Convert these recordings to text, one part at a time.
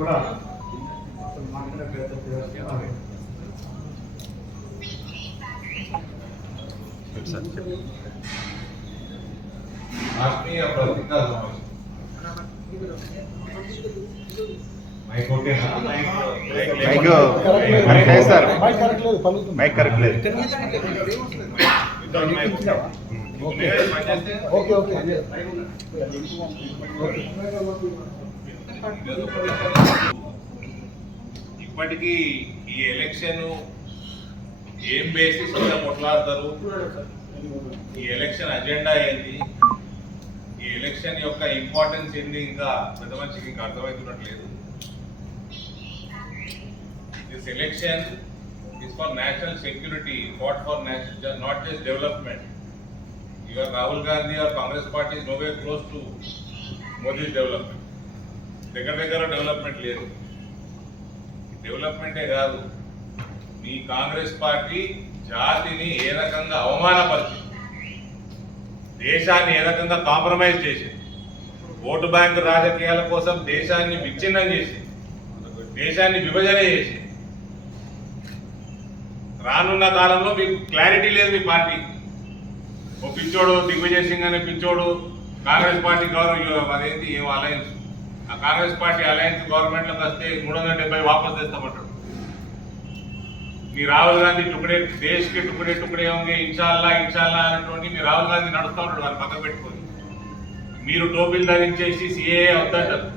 కూడా మాట్లాడే ప్రయత్నం చేస్తున్నారు ఆత్మీయ పత్రికా సమావేశం. మైక్ ఓకేనా మైక్ మైక్ కరెక్ట్ లేదు సార్. మైక్ కరెక్ట్ లేదు పలుకుతుంది. మైక్ కరెక్ట్ లేదు. వితౌట్ మైక్ లేదు, పనిచేస్తే? Okay okay. ఇప్పటికీ ఈ ఎలక్షన్ ఏం బేసిస్ మీద కొట్లాడతారు? ఈ ఎలక్షన్ అజెండా ఏంటి? ఈ ఎలక్షన్ యొక్క ఇంపార్టెన్స్ ఏంటి? ఇంకా పెద్ద మనిషికి ఇంకా అర్థమవుతున్నట్లేదు this election is for national security not for national not just development your Rahul Gandhi or Congress party is no way close to Modi development దగ్గర దగ్గర డెవలప్మెంట్ లేదు. డెవలప్మెంటే కాదు. మీ కాంగ్రెస్ పార్టీ జాతిని ఏ రకంగా అవమానపరిచింది? దేశాన్ని ఏ రకంగా కాంప్రమైజ్ చేసింది? ఓటు బ్యాంక్ రాజకీయాల కోసం దేశాన్ని విచ్ఛిన్నం చేసింది. దేశాన్ని విభజన చేసింది. రానున్న కాలంలో మీకు క్లారిటీ లేదు మీ పార్టీ. ఓ పిచ్చోడు దిగ్విజయ్ సింగ్ అనే పిచ్చోడు కాంగ్రెస్ పార్టీ గౌరవ అదేంటి ఏం అలయన్స్ ఆ కాంగ్రెస్ పార్టీ అలయన్స్ గవర్నమెంట్లోకి వస్తే మూడు వందల డెబ్బై వాపస్ తెస్తామంటాడు. మీ రాహుల్ గాంధీ టుకుడే దేశ్కి టుకుడే టుకుడే ఉంది ఇన్షాల్లా ఇన్షాల్లా అనేటువంటి మీ రాహుల్ గాంధీ నడుస్తూ ఉంటాడు వారిని పక్క పెట్టుకొని. మీరు టోపీలు ధరించేసి సిఏఏ వద్దంటారు.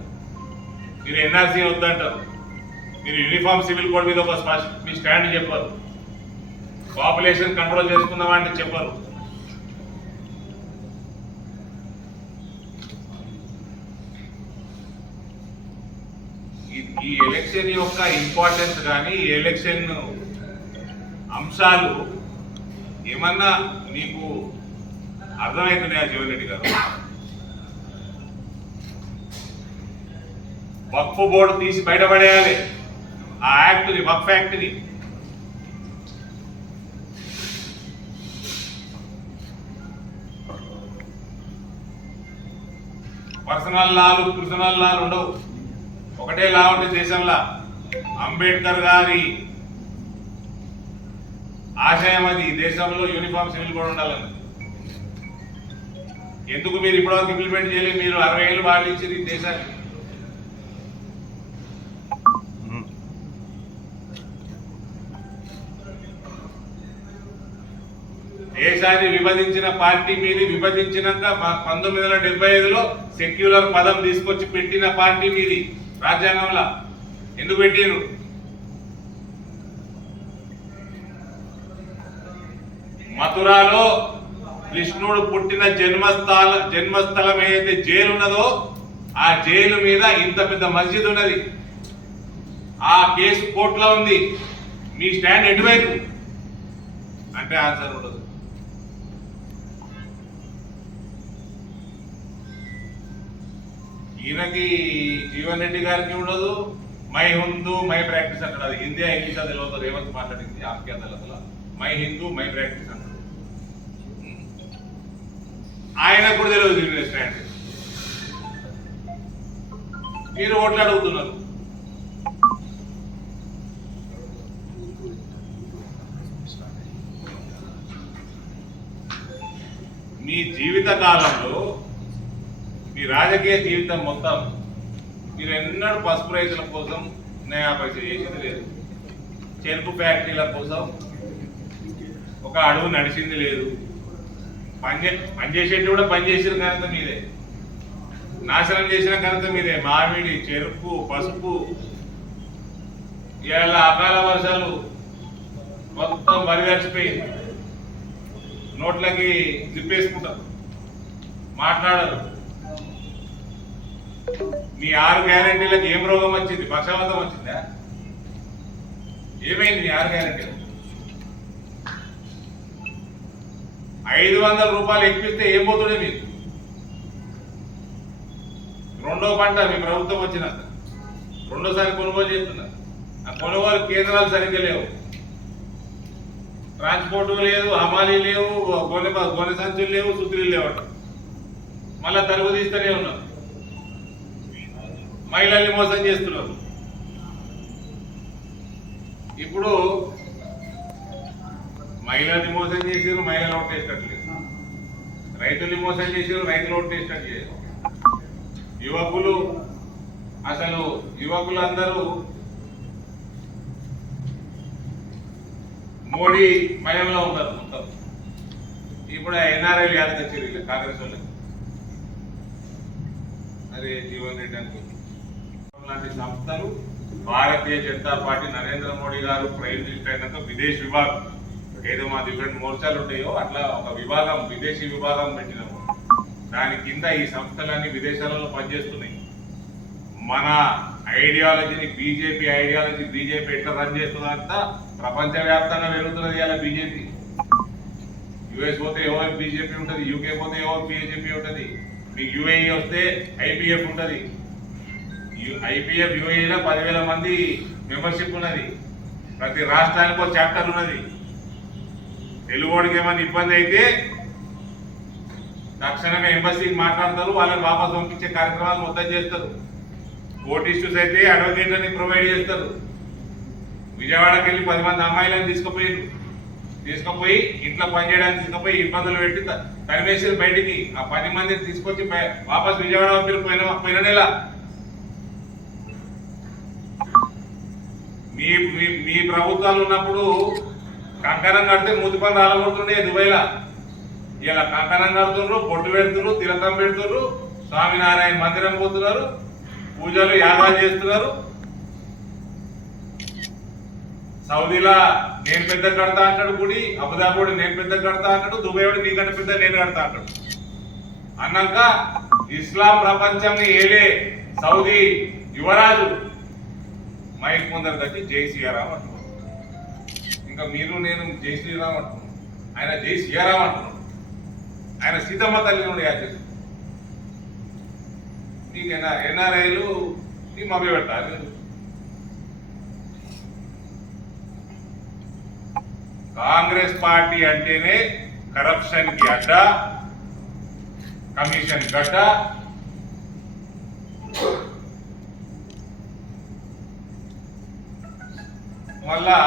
మీరు ఎన్ఆర్సీ వద్దంటారు. మీరు యూనిఫామ్ సివిల్ కోడ్ మీద ఒక మీ స్టాండ్ చెప్పరు. పాపులేషన్ కంట్రోల్ చేసుకుందామా అంటే చెప్పరు. ఈ- ఎలక్షన్ యొక్క ఇంపార్టెన్స్ కానీ ఈ ఎలక్షన్ అంశాలు ఏమన్నా మీకు అర్థమవుతున్నాయా జీవన్ రెడ్డి గారు? వక్ఫ్ బోర్డు తీసి బయటపడేయాలి. ఆ యాక్ట్ని వక్ఫ్ యాక్ట్ని. పర్సనల్ లాలు పర్సనల్ లాలు ఉండవు. ఒకటే లా ఉంటే దేశంలో అంబేద్కర్ గారి ఆశయం అది. దేశంలో యూనిఫామ్ సివిల్ కూడా ఉండాలని ఎందుకు మీరు ఇప్పటివరకు ఇంప్లిమెంట్ చేయలేదు? మీరు అరవై ఏళ్ళు పాటించింది దేశానికి. దేశాన్ని విభజించిన పార్టీ మీది విభజించినాక పంతొమ్మిది వందల డెబ్బై ఐదులో సెక్యులర్ పదం తీసుకొచ్చి పెట్టిన పార్టీ మీది. రాజ్యాంగంలో ఎందుకు పెట్టారు మథురాలో కృష్ణుడు పుట్టిన జన్మస్థల జన్మస్థలం ఏదైతే జైలు ఉన్నదో ఆ జైలు మీద ఇంత పెద్ద మస్జిద్ ఉన్నది. ఆ కేసు కోర్టులో ఉంది. మీ స్టాండ్ ఎటువైపు? అంటే ఆన్సర్ ఉండదు. ఈయనకి జీవన్ రెడ్డి గారికి ఉండదు. మై హిందూ మై ప్రాక్టీస్ అంటాడు. హిందీ ఇంగ్లీష్ అది తెలియదు. రేవంత్ మాట్లాడింది ఆప్కే అదల మై హిందూ మై ప్రాక్టీస్ అంటాడు. ఆయన కూడా తెలియదు స్టాండ్. మీరు ఓట్లు అడుగుతున్నారు. మీ జీవిత కాలంలో ఈ రాజకీయ జీవితం మొత్తం మీరు ఎన్నడూ పసుపు రైతుల కోసం నయా చేసింది లేదు. చెరుకు ఫ్యాక్టరీల కోసం ఒక అడుగు నడిచింది లేదు. పని పనిచేసేటి కూడా పనిచేసిన ఘనత మీదే. నాశనం చేసిన ఘనత మీదే. మామిడి చెరుకు పసుపు. ఇవాళ అకాల వర్షాలు మొత్తం పరిగర్చిపోయింది నోట్లకి జిప్పేసుకుంటారు. మాట్లాడరు. మీ ఆరు గ్యారంటీలకు ఏం రోగం వచ్చింది? పక్షవాతం వచ్చిందా? ఏమైంది మీ ఆరు గ్యారంటీలు? ఐదు వందల రూపాయలు ఎక్కిస్తే ఏం పోతుండే మీరు రెండో పంట మీ ప్రభుత్వం వచ్చినాక రెండోసారి కొనుగోలు చేస్తున్నారు. ఆ కొనుగోలు కేంద్రాలు సరిగ్గా లేవు. ట్రాన్స్పోర్ట్ లేదు హమాలీ లేవు గొనె గొనె సంచులు లేవు సుత్రులు లేవట. మళ్ళా తలుపు తీస్తూనే ఉన్నారు. మహిళల్ని మోసం చేస్తున్నారు. ఇప్పుడు మహిళల్ని మోసం చేసారు మహిళలు ఓట్ వేసేటట్లేదు రైతుల్ని మోసం చేసారు రైతులు ఓట్ వేసేటట్టు యువకులు అసలు యువకులందరూ మోడీ భయంలో ఉన్నారు మొత్తం. ఇప్పుడు ఎన్ఆర్ఐలు యాదకి వచ్చారు వీళ్ళు కాంగ్రెస్ వాళ్ళకి? అరే జీవన్ రెడ్డి అనుకుంటున్నారు లాంటి సంస్థలు భారతీయ జనతా పార్టీ నరేంద్ర మోడీ గారు ప్రైమ్ మినిస్టర్ అయినాక విభాగం. ఏదో మా డిఫరెంట్ మోర్చాలు ఉంటాయో అట్లా ఒక విభాగం విదేశీ విభాగం పెట్టినాము. దాని కింద ఈ సంస్థలన్నీ విదేశాలలో పనిచేస్తున్నాయి. మన ఐడియాలజీని బీజేపీ ఐడియాలజీ బీజేపీ ఎట్లా రన్ చేస్తుందంతా ప్రపంచవ్యాప్తంగా పెరుగుతున్నది ఇలా బీజేపీ. యుఎస్ పోతే ఎవరు బీజేపీ ఉంటుంది యూకే పోతే ఎవరు బీజేపీ ఉంటుంది. మీకు యుఏఈ వస్తే ఐపీఎఫ్ ఉంటుంది. ఐపీఎఫ్ యూఏలో పదివేల మంది మెంబర్షిప్ ఉన్నది. ప్రతి రాష్ట్రానికి ఒక చాప్టర్ ఉన్నది. తెలుగువాడికి ఏమైనా ఇబ్బంది అయితే తక్షణమే ఎంబసీకి మాట్లాడతారు వాళ్ళని వాపసు పంపించే కార్యక్రమాలు మొత్తం చేస్తారు. కోర్ట్ ఇష్యూస్ అయితే అడ్వకేట్లని ప్రొవైడ్ చేస్తారు. విజయవాడకి వెళ్ళి పది మంది అమ్మాయిలను తీసుకుపోయారు తీసుకుపోయి ఇంట్లో పని చేయడానికి తీసుకుపోయి ఇబ్బందులు పెట్టి త- బయటికి. ఆ పది మందిని తీసుకొచ్చి బయ- వాపస్ విజయవాడ పంపారు పోయిన పోయిన నెల. మీ మీ- మీ ప్రభుత్వాలు ఉన్నప్పుడు కంకణం కడితే మూతి పని రాలగొడుతుండే దుబాయ్లా. ఇలా కంకణం కడుతున్నారు బొట్టు పెడుతున్నారు తిలకం పెడుతున్నారు స్వామినారాయణ మందిరం పోతున్నారు పూజలు యాగాలు చేస్తున్నారు. సౌదీలా నేను పెద్ద కడతా అంటాడు గుడి అబుదాబుడి నేను పెద్ద కడతా అంటాడు దుబాయ్ వాడు నీకంటే పెద్ద నేను కడతా అంటాడు. అన్నాక ఇస్లాం ప్రపంచంని ఏలే సౌదీ యువరాజు మైక్ ముందర తట్టి జై శ్రీరామ్ అంటున్నాడు. ఇంకా మీరు నేను జై శ్రీరామ్ అంటున్నాను ఆయన జై శ్రీరామ్ అంటున్నాడు ఆయన సీతమ్మ తల్లి నుండి యాచ మీకు ఎన్ఆర్ ఎన్ఆర్ఐలు మీ మభ్య పెట్టాలి కాంగ్రెస్ పార్టీ అంటేనే కరప్షన్కి అడ్డ కమిషన్ గడ్డ. మళ్ళా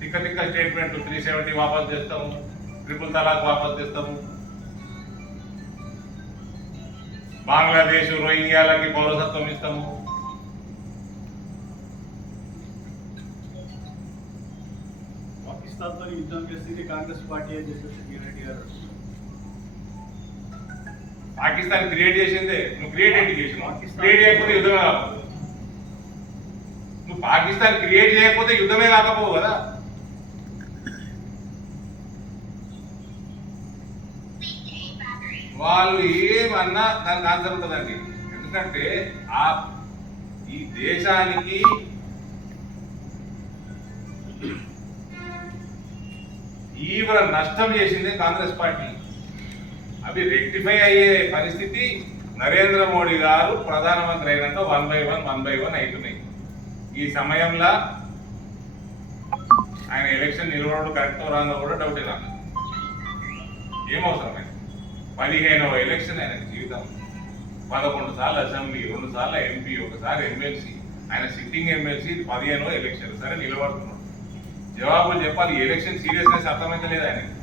తిక్క తిక్క స్టేట్మెంట్ త్రీ సెవెంటీ వాపస్ చేస్తాము ట్రిపుల్ తలాక్ వాపస్ చేస్తాము బంగ్లాదేశ్ రోహింగ్యాలకి పౌరసత్వం ఇస్తాము. పాకిస్తాన్తో యుద్ధం చేసింది కాంగ్రెస్ పార్టీ అని చెప్పేసి కిరణ్ గారు పాకిస్తాన్ క్రియేట్ చేసిందే. నువ్వు క్రియేట్ ఏంటి చేసినావు? పాకిస్తాన్- క్రియేట్ చేయకపోతే యుద్ధమే కాకపోతే నువ్వు పాకిస్తాన్ క్రియేట్ చేయకపోతే యుద్ధమే కాకపోవు కదా. వాళ్ళు ఏమన్నా దానికి ఆన్సర్ ఉంటుందండి. ఎందుకంటే ఆ ఈ దేశానికి తీవ్ర నష్టం చేసింది కాంగ్రెస్ పార్టీ. అవి రెక్టిఫై అయ్యే పరిస్థితి నరేంద్ర మోడీ గారు ప్రధానమంత్రి అయినాక one by one one by one అవుతున్నాయి. ఈ సమయంలో ఆయన ఎలక్షన్ నిలవడం కరెక్టో రాందో కూడా డౌట్ ఇలా ఏమవసరం ఆయన పదిహేనవ ఎలక్షన్ ఆయన జీవితం. పదకొండు సార్లు అసెంబ్లీ రెండు సార్లు ఎంపీ ఒకసారి ఎమ్మెల్సీ. ఆయన సిట్టింగ్ ఎమ్మెల్సీ పదిహేనో ఎలక్షన్. సరే నిలబడుతున్నాడు. జవాబులు చెప్పాలి. ఎలక్షన్ సీరియస్నెస్ అర్థమైతే లేదు ఆయన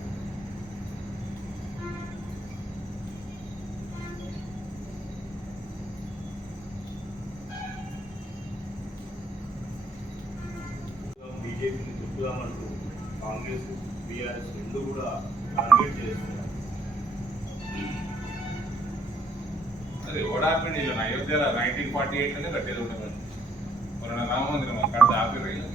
ఫార్టీ ఎయిట్లోనే కట్టేది ఉండదు మొన్న రామ మందిరం అక్కడ ఆపి రైలు.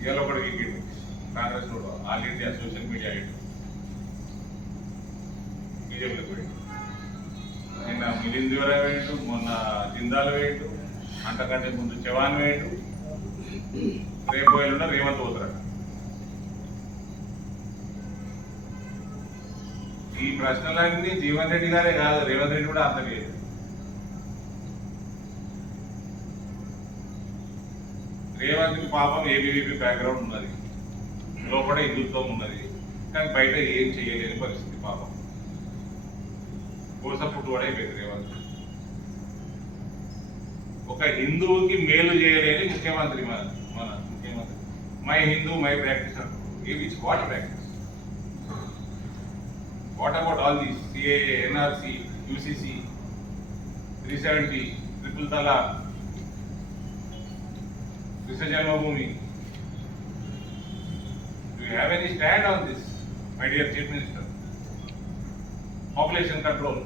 ఇవాళ ఒకటి వీకెండ్. కాంగ్రెస్లో all India social media head బీజేపీలో పోయి నిన్న మిలింద్ దివరా వేయండు మొన్న జిందాల్ వేయండు అంతకంటే ముందు చవాన్ వేయండు. రేపు ఎల్లుండ రేవంత్ పోతారట ఈ ప్రశ్నలన్నీ జీవన్ రెడ్డి గారే కాదు రేవంత్ రెడ్డి కూడా అంత లేదు రేవంత్ పాపం ఏబీవీపీ బ్యాక్గ్రౌండ్ ఉన్నది. లోపల హిందుత్వం ఉన్నది. కానీ బయట ఏం చేయలేని పరిస్థితి పాపం. కోస పుట్టుబడైపోయింది రేవంత్ ఒక హిందువుకి మేలు చేయలేని ముఖ్యమంత్రి మన మన ముఖ్యమంత్రి. మై హిందూ మై ప్రాక్టీస్ ఇవి what practice what about all these CAA NRC UCC three seventy triple talaq విశ్వ జన్మభూమి you have any stand on this my dear chief minister population control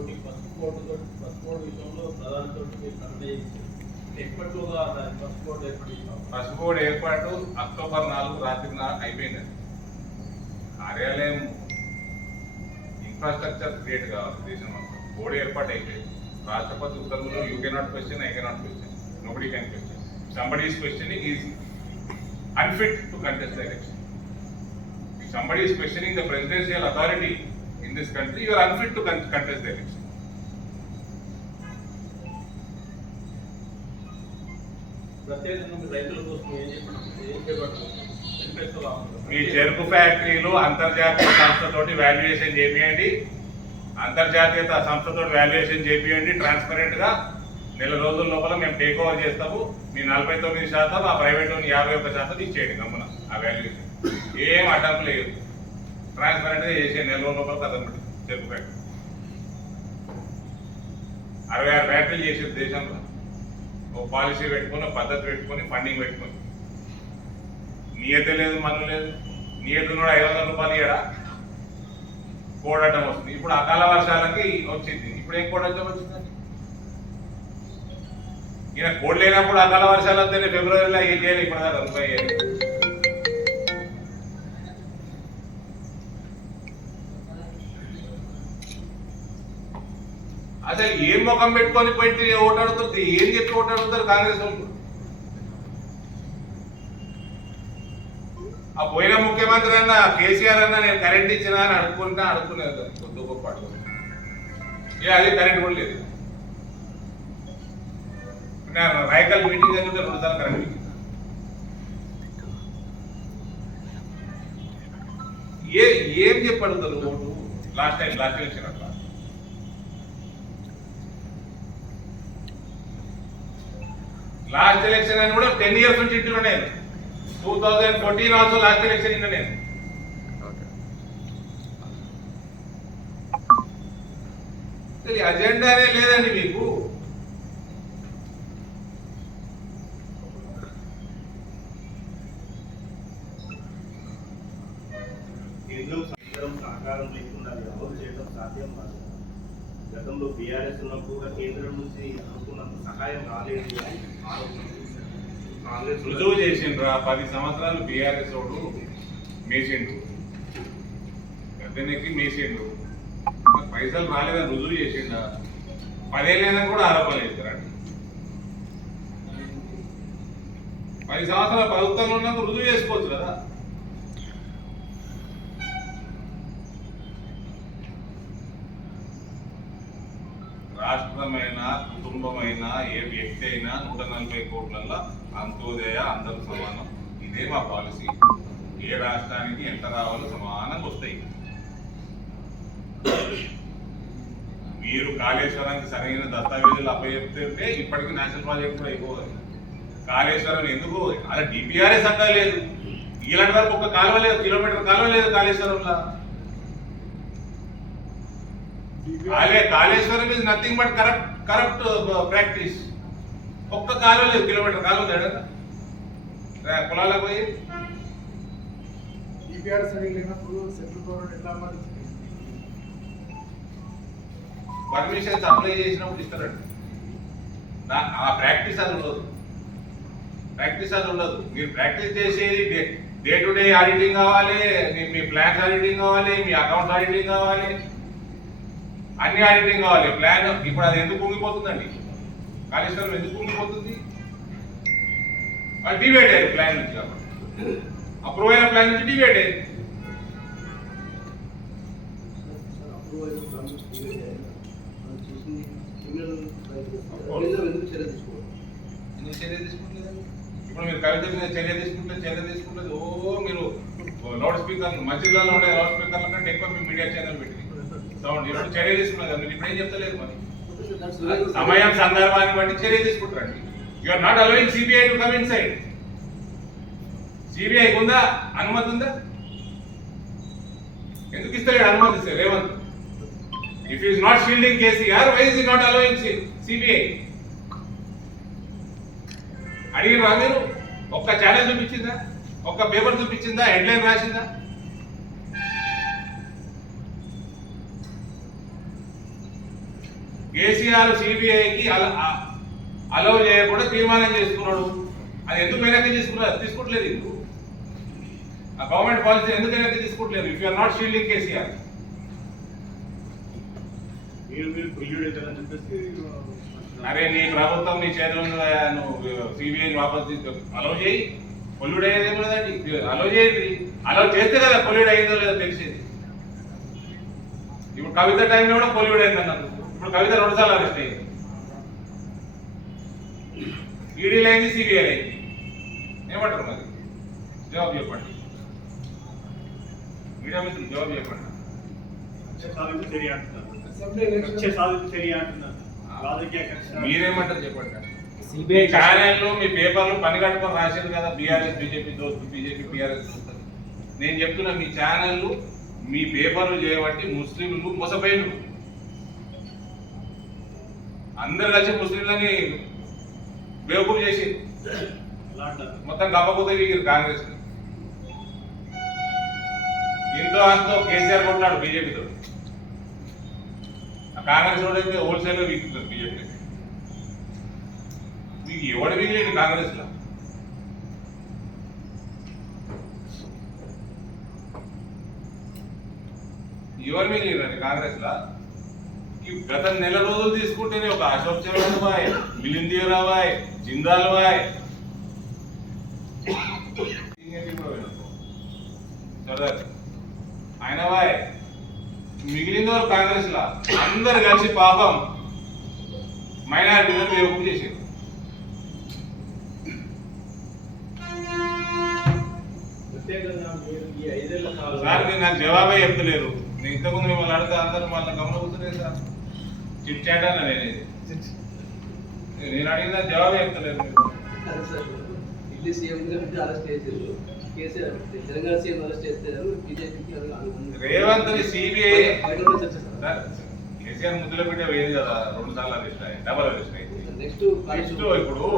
ఇంకోటి ఫస్ట్ కోడ్ ఫస్ట్ బోర్డు విషయంలో ప్రధానితో మీరు ఎప్పటిలోగా దాని first ఏర్పాటు పసుపు బోర్డు ఏర్పాటు అక్టోబర్ నాలుగు రాత్రి నా- అయిపోయింది. కార్యాలయం ఇన్ఫ్రాస్ట్రక్చర్ క్రియేట్ కావాలి దేశం బోర్డు ఏర్పాటు అయిపోయింది. రాష్ట్రపతి ఉత్తర్వులు you cannot question I cannot question nobody can question somebody is questioning is unfit to contest the election somebody is the the authority this country, you are unfit to con- contest the election. మీ చెరుకు ఫ్యాక్టరీలు అంతర్జాతీయ సంస్థతోటి valuation చేపియండి. అంతర్జాతీయ సంస్థతోటి valuation చేపియండి. ట్రాన్స్పరెంట్గా నెల రోజుల లోపల మేము టేక్ ఓవర్ చేస్తాము. మీ నలభై తొమ్మిది శాతం ఆ ప్రైవేట్ యాభై ఒక్క శాతం ఇచ్చేయండి గమ్మున ఆ వాల్యుయేషన్ ఏం అడ్డంకు లేదు ట్రాన్స్పరెంట్గా చేసే నెల రోజుల లోపల కథం పెట్టి చెరుకు ఫ్యాక్టరీ అరవై ఆరు ఫ్యాక్టరీలు చేసేది దేశంలో. ఒక పాలసీ పెట్టుకుని పద్ధతి పెట్టుకొని ఫండింగ్ పెట్టుకొని. నియత లేదు మన్ను లేదు. నియత కూడా ఐదు వందల రూపాయలు ఇయ్యడా? కోడటం వస్తుంది. ఇప్పుడు అకాల వర్షాలకి వచ్చింది. ఇప్పుడు ఏం కోడటం వచ్చిందండి? ఈయన కోడ్ లేనప్పుడు అకాల వర్షాలు వస్తేనే ఫిబ్రవరిలో ఏం చేయాలి ఇప్పుడు దాకా రూపాయి అసలు ఏం ముఖం పెట్టుకొని పెట్టి ఓటాడుతుంది ఏం చెప్పి ఓటాడుతారు కాంగ్రెస్ వాళ్ళు? ఆ పోయిన ముఖ్యమంత్రి అన్న కేసీఆర్ అన్న నేను కరెంట్ ఇచ్చినా అని అడుక్కుంటా అడుక్కునేది కొద్ది గొప్ప అడుగు. ఇక కరెంట్ కూడా లేదు. నేను రాయకల్ మీటింగ్ జరిగితే రెండు సార్లు కరెంట్ ఏ ఏం చెప్పి అడుగుతారు vote? Last time last election అట్లా. లాస్ట్ ఎలక్షన్ అని కూడా టెన్ ఇయర్స్ నుంచి ఇంట్లోనే two thousand fourteen also last election ఇంట్లో నేను. అజెండానే లేదండి మీకు. కేంద్రం సహకారం సహకారం లేకుండా అమలు చేయడం సాధ్యం కాదు. గతంలో బీఆర్ఎస్ ఉన్నప్పుడు కూడా కేంద్రం నుంచి అనుకున్నంత సహాయం రాలేదు. కాంగ్రెస్ రుజువు చేసిండ్రా. పది సంవత్సరాలు బీఆర్ఎస్ ఓడు మేసిండు. పెద్దనెక్కి మేసిండు. పైసలు రాలేదని రుజువు చేసిండా. పదేళ్ళైనా కూడా ఆరోపణలు చేస్తారండి పది సంవత్సరాల ప్రభుత్వంలో ఉన్నందుకు రుజువు చేసుకోవచ్చు కదా. రాష్ట్రమైన కుటుంబమైన ఏ వ్యక్తి అయినా నూట నలభై కోట్లలో అంత్యోదయ అందరూ సమానం. ఇదే మా పాలసీ. ఏ రాష్ట్రానికి ఎంత రావాలో సమానంగా వస్తాయి. మీరు కాళేశ్వరానికి సరైన దస్తావేజులు అప్పచెప్తే ఇప్పటికీ నేషనల్ ప్రాజెక్ట్ కూడా అయిపోవాలి. కాళేశ్వరం ఎందుకు? అలా డిపిఆర్ఎస్ అంతా లేదు. ఇలాంటి వరకు ఒక కాలువ లేదు కిలోమీటర్ కాలువ లేదు కాళేశ్వరంలో. Kaleshwaram is nothing but corrupt corrupt practice. ఒక్క కాలువ లేదు కిలోమీటర్ కాలువ తేడా పొలాలకు పోయి. ఈపీఆర్ సరిగ్గా లేనప్పుడు సెంట్రల్ గవర్నమెంట్ ఎట్లా అమలు పర్మిషన్స్ అప్లై చేసినప్పుడు ఇస్తారండి నా- ఆ ప్రాక్టీస్ అది ఉండదు. ప్రాక్టీస్ అది ఉండదు. మీరు ప్రాక్టీస్ చేసేది డే టు డే ఆడిటింగ్ కావాలి మీ- మీ ప్లాన్స్ ఆడిటింగ్ కావాలి మీ అకౌంట్స్ ఆడిటింగ్ కావాలి. అన్ని ఆడిటింగ్ కావాలి. ప్లాన్ ఇప్పుడు అది ఎందుకు కుంగిపోతుందండి? కాళేశ్వరం ఎందుకు కుంగిపోతుంది? వాళ్ళు డివైడ్ అయ్యారు ప్లాన్ నుంచి కాబట్టి. అప్రూవ్ అయిన ప్లాన్ నుంచి డివేట్ అయ్యింది ఎందుకు చర్య ఇప్పుడు మీరు కవిత మీద చర్య తీసుకుంటే చర్య తీసుకుంటే ఓ మీరు లౌడ్ స్పీకర్ మధ్యలో ఉండే లౌడ్ స్పీకర్ల కంటే ఎక్కువ మీ మీడియా ఛానల్ పెట్టి చూడండి ఇప్పుడు చర్య తీసుకున్నారు కదా, మీరు ఇప్పుడు ఏం చెప్తలేదు మరి? సమయం సందర్భాన్ని బట్టి చర్య తీసుకుంటారండి. You are not allowing CBI to come inside CBI ఉందా అనుమతి ఉందా? ఎందుకు ఇస్తలేడు అనుమతి ఇస్తే? Revanth if is not shielding KCR why is not allowing CBI అడిగిన మీరు? ఒక్క ఛానల్ చూపించిందా? ఒక్క పేపర్ చూపించిందా? హెడ్లైన్ రాసిందా? కేసీఆర్ సిబిఐకి అలౌ చేయకుండా తీర్మానం చేసుకున్నాడు. అది ఎందుకు వెనక్కి తీసుకున్నారు? తీసుకోవట్లేదు ఇప్పుడు. ఆ గవర్నమెంట్ పాలసీ ఎందుకు వెనక్కి తీసుకోవట్లేదు if you are not shielding KCR. అరే నీ ప్రభుత్వం నీ చేతిలో నువ్వు సిబిఐ వాపస్ తీసుకో అలౌ చేయి. పొల్యూడ్ అయ్యేది ఏం లేదండి. అలౌ చేయండి అలౌ చేస్తే కదా పొల్యూడ్ అయిందో లేదో తెలిసేది. ఇప్పుడు కవిత టైంలో కూడా పొల్యూడ్ అయింది అన్నారు ఇప్పుడు కవిత రెండు సార్లు అరెస్ట్ అయింది. ఈడీ అయింది సిబిఐ అయింది ఏమంటారు మరి? జవాబు చెప్పండి. మీడియా మిత్రులు జవాబు చెప్పండి. మీరేమంటారు చెప్పండి. ఛానళ్ళు మీ పేపర్లు పని కట్టుకొని రాశారు కదా బీఆర్ఎస్ బీజేపీ దోస్తు బీజేపీ బీఆర్ఎస్. నేను చెప్తున్నా మీ ఛానళ్ళు మీ పేపర్లు చేయబట్టి ముస్లింలు మోసపోయినరు అందరు కలిసి ముస్లింలని బేవకూపు చేసి మొత్తం గప్పపోతే దిగారు కాంగ్రెస్. ఇంతో అంతో కేసీఆర్ కొట్టాడు బీజేపీతో. కాంగ్రెస్ వాడు అయితే హోల్సేల్ వీక్తుంది బీజేపీ మీకు ఎవడు మిగిలేదు కాంగ్రెస్లో ఎవరు మిగిలిరండి కాంగ్రెస్లో గత నెల రోజులు తీసుకుంటేనే ఒక అశోక్ చౌహాన్ బాయ్ మిలింద్ రాబాయ్ జిందాల్ బాయ్ ఆయన బాయ్ మిగిలిన వాళ్ళు కాంగ్రెస్ లా అందరు కలిసి పాపం మైనారిటీలను మీరు ఈ ఐదేళ్ళ సార్ మీరు నాకు జవాబే చెప్తలేరు. నేను ఇంతకుముందు మిమ్మల్ని అడిగితే అందరూ మళ్ళీ గమనం కూర్చునే సార్. Chit chat. అన్న నేను ఇది. నేను అడిగిన జవాబే సార్ ఢిల్లీ సీఎం గారిని అరెస్ట్ చేశారు. తెలంగాణ సీఎం అరెస్ట్ చేశారు బీజేపీకి రేవంత్ని సిబిఐ కేసీఆర్ ముద్దుల బిడ్డ వేయదు కదా రెండు సార్లు అరెస్ట్ అయ్యి డబల్ అరెస్ట్ నెక్స్ట్ నెక్స్ట్ ఇప్పుడు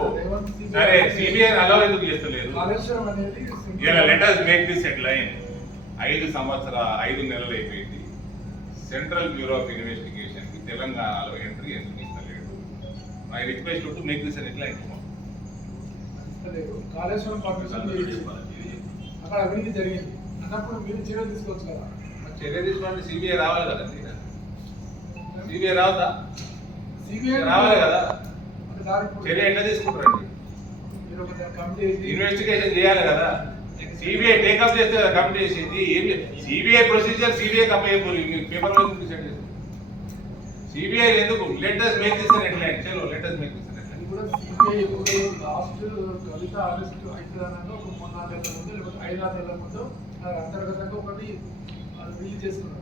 సరే సిబిఐ అలా ఎందుకు చేస్తలేదు? ఇలా letters make this headline ఐదు సంవత్సర ఐదు నెలలు అయిపోయింది. సెంట్రల్ బ్యూరో ఆఫ్ ఇన్వెస్టిగేషన్కి తెలంగాణలో ఎంట్రీ ఎందుకు ఇస్తలేడు. I request to make this line ఇస్తలేదు. Kaleshwaram. అక్కడ అవినీతి జరిగింది. అన్నప్పుడు మీరు చర్య తీసుకోవచ్చు కదా. చర్య తీసుకోండి సిబిఐ రావాలి కదండి సిబిఐ రావద్దా? సిబిఐ రావాలి కదా? చర్య ఎట్లా తీసుకుంటారండి? ఇన్వెస్టిగేషన్ చేయాలి కదా? సిబిఐ టేకప్ చేస్తే కమిటీ చేసేది? ఏం CBI procedure CBI company paper చేస్తారు సిబిఐ ఎందుకు? Letters make this at line చలో లెటర్స్ మేక్ దిస్ అది కూడా సిబిఐ ఇప్పుడు లాస్ట్ కవిత అరెస్ట్ అయిపోయినాక ఒక మూడు నాలుగు నెలల ముందు లేకపోతే ఐదు ఆరు నెలల ముందు అంతర్గతంగా ఒకటి రిలీజ్ చేసుకున్నారు.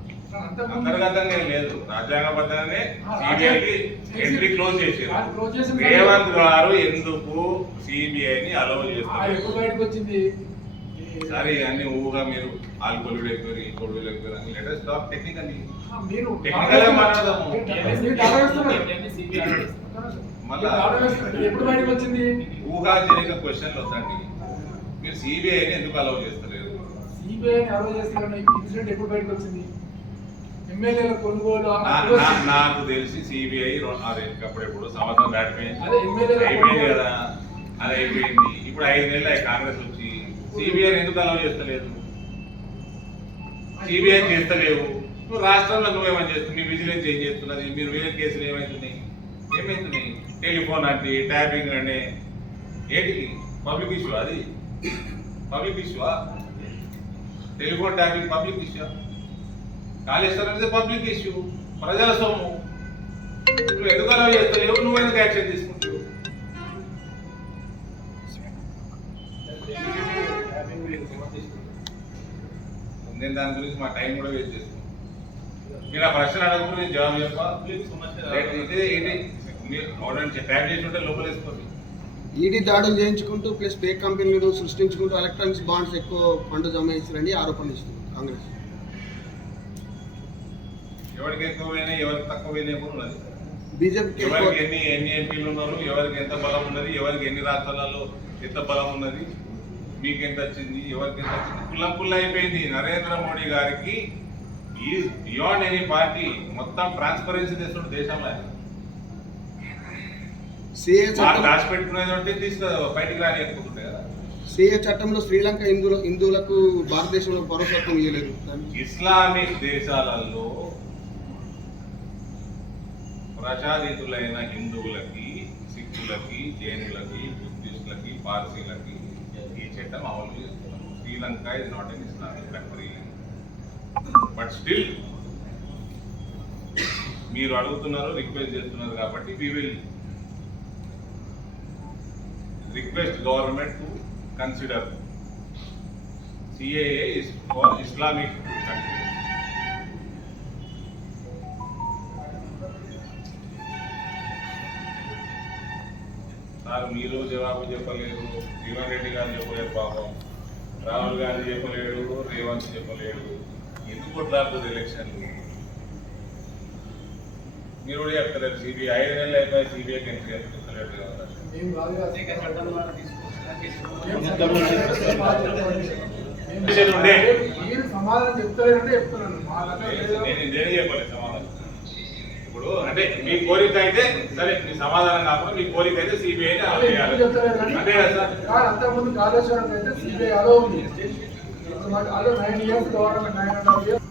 అంతర్గతంగా లేదు. రాజ్యాంగబద్ధంగానే సిబిఐకి ఎంట్రీ క్లోజ్ చేశారు. రేవంత్ గారు ఎందుకు సిబిఐని అలౌ చేస్తారు ఎప్పుడు బయటకు వచ్చింది? సరే అన్ని ఊగా మీరు ఆల్కొల్యూడ్ అయిపోయారు ఈ కొడుకులు అయిపోయారు అని. లెటర్ స్టాప్ మీరు. ఎప్పుడు బయటకు వచ్చింది? ఊహాజనిక క్వశ్చన్లు వద్దండి మీరు సిబిఐని ఎందుకు అలౌ చేస్తలేరు? సిబిఐని అలౌ చేస్తారని ఇన్సిడెంట్ ఎప్పుడు బయటకు వచ్చింది? ఎమ్మెల్యేల కొనుగోలు. నాకు తెలిసి సిబిఐ అదే అప్పుడెప్పుడు సంవత్సరం దాటిపోయింది. కదా. అది అయిపోయింది. ఇప్పుడు ఐదు నెలలు కాంగ్రెస్ వచ్చి. సిబిఐ ఎందుకు అలౌ చేస్తలేదు సిబిఐ చేస్తలేవు. నువ్వు రాష్ట్రంలో నువ్వేమని చేస్తున్నావు? మీ విజిలెన్స్ ఏం చేస్తున్నది? మీరు వేరే కేసులు ఏమవుతున్నాయి ఏమవుతున్నాయి టెలిఫోన్ అంటే ట్యాపింగ్ అంటే ఏంటి? పబ్లిక్ ఇష్యూ అది? Public ఇష్యూవా telephone tapping public issue Kaleshwaram అనేది పబ్లిక్ ఇష్యూ. ప్రజల సొమ్ము. నువ్వు ఎందుకు అలా చేస్తలేవు నువ్వు ఎందుకు యాక్షన్ తీసుకుంటావు నేను దాని గురించి మా టైం కూడా వేస్ట్ చేస్తాను మీరు ఆ ప్రశ్న అడగకుండా నేను జవాబు చెప్పా రేట్ ఇది ఏంటి మీరు అవునండి ట్యాప్ చేసి ఉంటే లోపల వేసుకోండి. ఈడీ దాడులు చేయించుకుంటూ ప్లస్ పే కంపెనీలు సృష్టించుకుంటూ ఎలక్ట్రానిక్స్ బాండ్స్ ఎక్కువ ఫండ్ జమ చేస్తారని ఆరోపణలు ఇస్తుంది కాంగ్రెస్. ఎవరికి ఎక్కువ ఎవరికి తక్కువ ఎక్కువ ఎవరికి ఎన్ని ఎన్ని ఎంపీలు ఉన్నారు ఎవరికి ఎంత బలం ఉన్నది ఎవరికి ఎన్ని రాష్ట్రాలలో ఎంత బలం ఉన్నది మీకు ఎంత వచ్చింది ఎవరికి ఎంత వచ్చింది? కుల్లం కుల్ల అయిపోయింది. నరేంద్ర మోడీ గారికి ఈ బియాండ్ ఎనీ పార్టీ మొత్తం ట్రాన్స్పరెన్సీ తెస్తున్న దేశంలో. దాచిపెట్టుకునేది తీసుకు బయటికి రానియకపోతుండే కదా. సిఏ చట్టంలో శ్రీలంక హిందువుల హిందువులకు భారతదేశంలో పౌరసత్వం ఇవ్వలేదు ఇస్లామిక్ దేశాలలో ప్రజానీతులైన హిందువులకి సిక్కులకి జైనులకి బుద్ధిస్టులకి పార్సీలకి ఈ చట్టం అమలు చేస్తున్నాం శ్రీలంక ఇది not an Islamic country but still మీరు అడుగుతున్నారు రిక్వెస్ట్ చేస్తున్నారు కాబట్టి we will request government to consider CAA is for Islamic sir మీరు జవాబు చెప్పలేరు జీవన్ రెడ్డి గారు చెప్పలేరు పాపం. రాహుల్ గాంధీ చెప్పలేడు రేవంత్ చెప్పలేడు ఎందుకు కొట్లాడుతుంది ఎలక్షన్ మీరు కూడా చెప్తలేరు సిబిఐ ఐదు నెలలు అయిపోయి సిబిఐకి ఎంట్రీ లేదు. నేను సమాధానం? ఇప్పుడు అంటే మీ కోరిక అయితే సరే మీ సమాధానం కాకుండా మీ కోరిక అయితే సిబిఐ కదా సార్? అంతకుముందు కాళేశ్వరం అయితే సిబిఐ అలో ఉంది. ఇప్పుడు మాకు nine years government nine and half years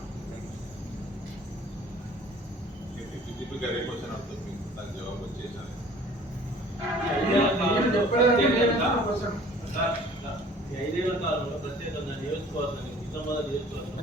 ఐదేళ్ళ కాలంలో ప్రత్యేకంగా నియోజకవర్గం నిజామాబాద్ నియోజకవర్గం